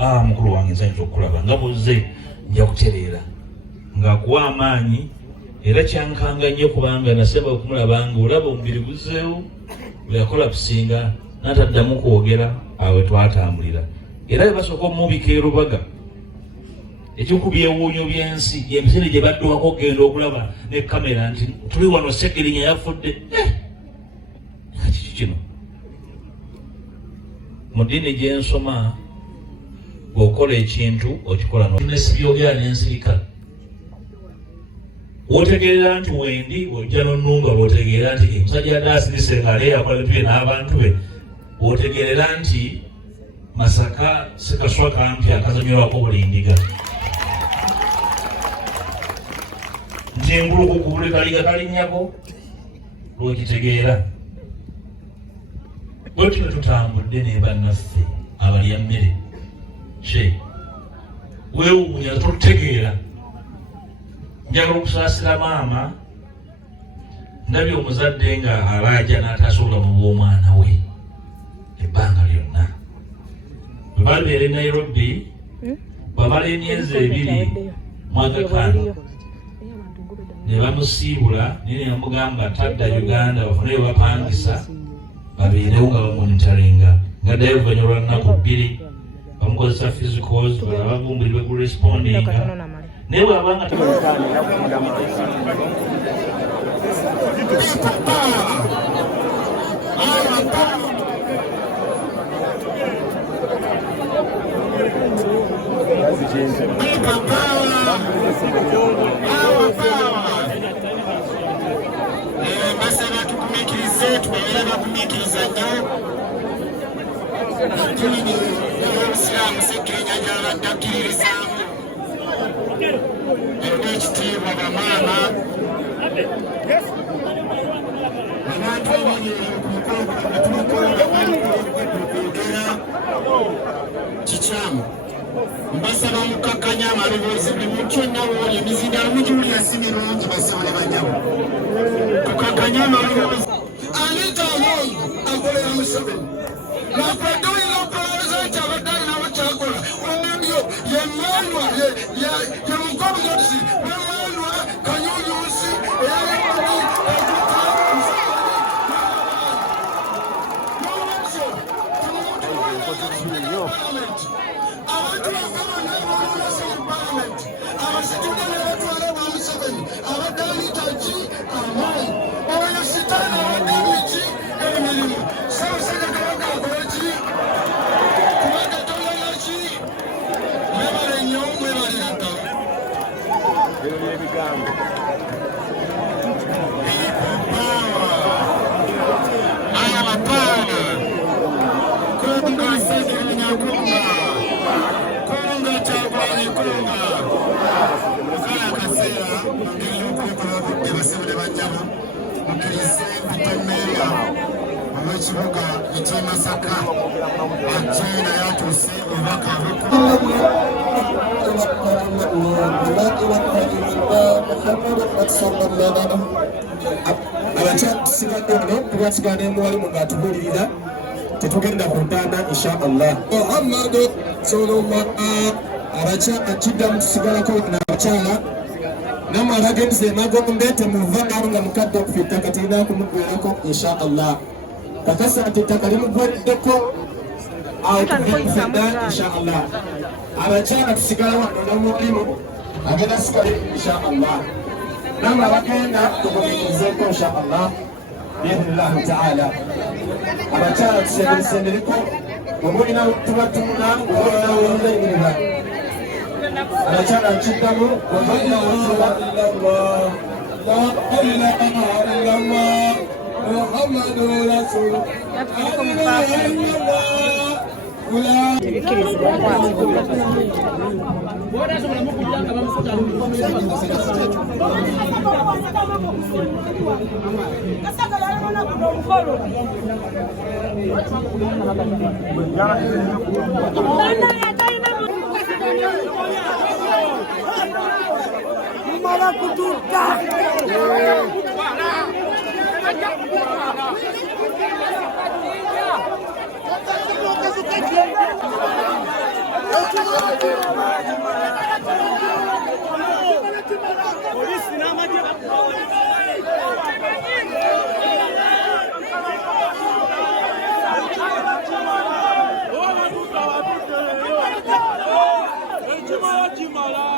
mukulu wange nsanyusa okukulaba nga buzze nja kutereera ng'akuwa amaanyi era kyankanga nnyo kubanga nasaba okumulaba nga olaba omubiri guzzeewo bwe yakola kusinga n'ataddamu kwogera awe twatambulira era bwe basooka omubika erubaga ekyokubyewuunyo by'ensi ebiseera gye baddwako okgenda okulaba ne kamera nti tuli wano Sekirinya yafudde kiki kino mu ddiini gye nsoma bw'okola ekintu okikola nesibyogera n'ensirika wotegeera nti wendi ojja n'onnunga bw'otegeera nti omusajja yadde asirise nga ale akola ebintu bye n'abantu be bw'otegeerera nti Masaka sekaswa kampi akazanyirwako bulindiga nti enguluku ku buli kaliga kalinnyako lw'okitegeera bwe tuno tutambudde ne bannaffe abalya mmere weewuunya totutegeera njagala okusaasira maama ndabye omuzadde nga alaaja n'atasobola mu bw'omwana we ebbanga lyonna bwe babeera e Nairobi bwamala emyezi 2 mwaka 5 ne bamusiibula naye ne bamugamba tadda Uganda bafuneyo bapangisa babeerewo nga bamonitaringa nga ddayo oluvannyuma lwa nnaku 2 bamukozesa physicals balabavumbulirwe ku respondinga naye bwabanga basaba tukumikirize tubeera bakumikirizanya ddiini y'Obusiraamu Sekirinya gy'abadde akkiririzaamu erina ekitiibwa bamaama abantu abaokwogera kikyamu mbasaba mukakkanya amaloboozi buli muntu yonna wooli emizindaalo mugiwulira si mirungi basobola banyabo tukakkanya amaloboozi anita amoyi akolera Museveni nakwadde olina okulowooza nti abadde alinawo kyakola omulyo yemanwa ye mugobulesi wemanwa kanyunyusi abantu bakabona abalolesi mu palamenti abasitudde ne batwala bwa Museveni abadde alitaji amaanyi oyo sitaani abadde emiki emirimu Ssaabasajja Kabaka akola ki kubanga tolala ki mwebale nnyo mwebalira ddala ayabapaana kunga Sekirinya kunga Kyagulanyi kunga mukala akaseera mungeri y'okukola budde basibule bajjamu mukkirize Vitomeria ow'ekibuga eky'e Masaka ajje naye atuuse obubaka abakyatusigadde ono tubasigana emuwalimu ng'atubuulirira tetugenda ku ntaana inshallah Muhammadu sallallahu abakiddamu tusigalako n'abakyala namwe abagenze emagombe temuva naabo nga mukadde okufa ettaka tirina kumugwerako inshallah kakasa nti ettaka limugweddeko awo tuvafedda inshallah abakyala tusigala wano n'omulimu agenda sigale inshallah namwe abagenda tugumikirizeeko inshallah biidhnillahi taala abakyala tusenderesendereko omulina tubatunda olina wondayimirira abakyala nkiddamu omulina wonzula la ilaha illallah muhammadu rasulullah Jimala.